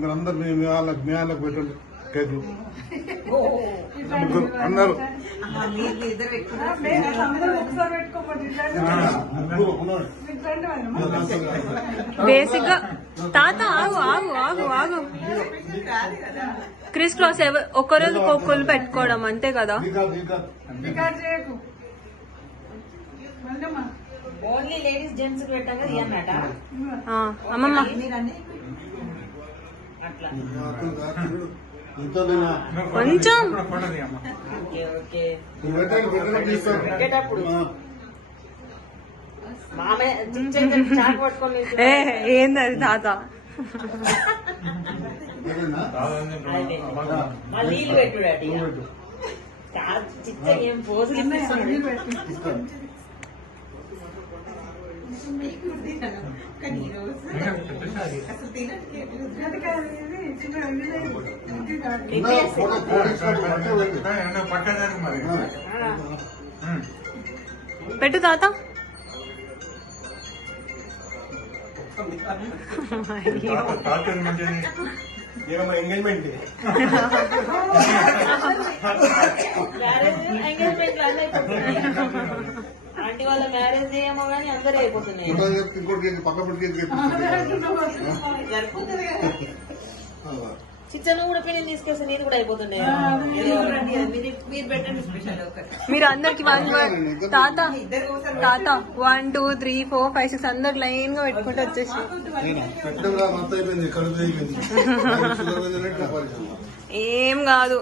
మీరందరు మీ వాళ్ళకి పెట్టండి కేకులు ముగ్గురు అన్నారు బేసిక్ గా తాత ఆగు ఆగు ఆగు ఆగు క్రిస్ క్రాస్ ఒకరోజు ఒక్కరు పెట్టుకోవడం అంతే కదా. ఓన్లీ లేడీస్ జెంట్స్ పెట్టాక ఇవన్నట అమ్మమ్మ అట్లా కొంచెం పెట్టేటప్పుడు మామయ్య చాట్ పట్టుకొని ఏంది అది తాత నీళ్ళు పెట్టుడు చిచ్చ ఏం పోజులు పెట్టు తాత. ఎంగేజ్మెంట్ ఆంటీ వాళ్ళ మ్యారేజ్ ఏమో గానీ అందరూ అయిపోతున్నాయి. చిచ్చను కూడా పిల్లలు తీసుకెళ్తే నేను కూడా అయిపోతున్నాయి. మీరు పెట్టండి స్పెషల్. మీరు అందరికి తాత తాత 1 2 3 4 5 6 అందరు లైన్ గా పెట్టుకుంటూ వచ్చేసి ఏం కాదు.